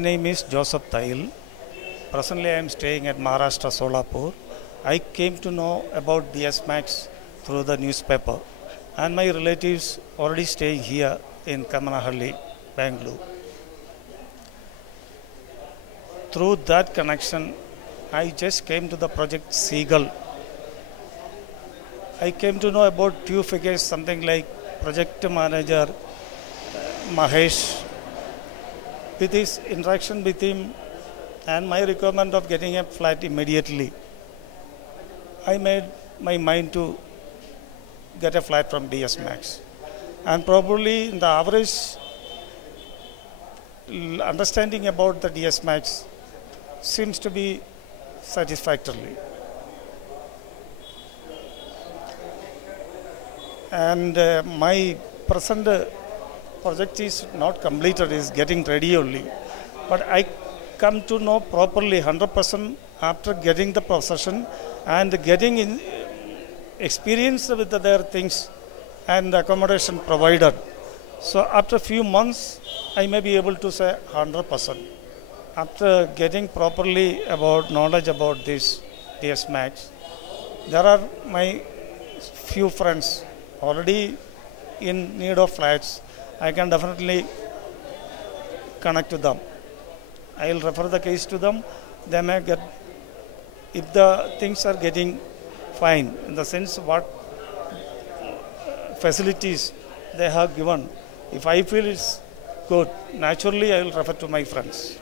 name is Joseph Thyil. Presently, I am staying at Maharashtra Solapur. I came to know about DS-MAX through the newspaper, and my relatives already staying here in Kamanahalli, Bangalore. Through that connection, I just came to the project Seagull. I came to know about few figures, something like project manager Mahesh. With his interaction with him and my requirement of getting a flat immediately, I made my mind to get a flat from DS-MAX. And probably the average understanding about the DS-MAX seems to be satisfactory. And my present project is not completed, is getting ready only. But I come to know properly 100% after getting the possession and getting in experience with their things and accommodation provided. So after a few months, I may be able to say 100%. After getting properly about knowledge about this DS-MAX, there are my few friends already in need of flats. I can definitely connect to them. I will refer the case to them. They may get, if the things are getting fine, in the sense what facilities they have given, if I feel it's good, naturally I will refer to my friends.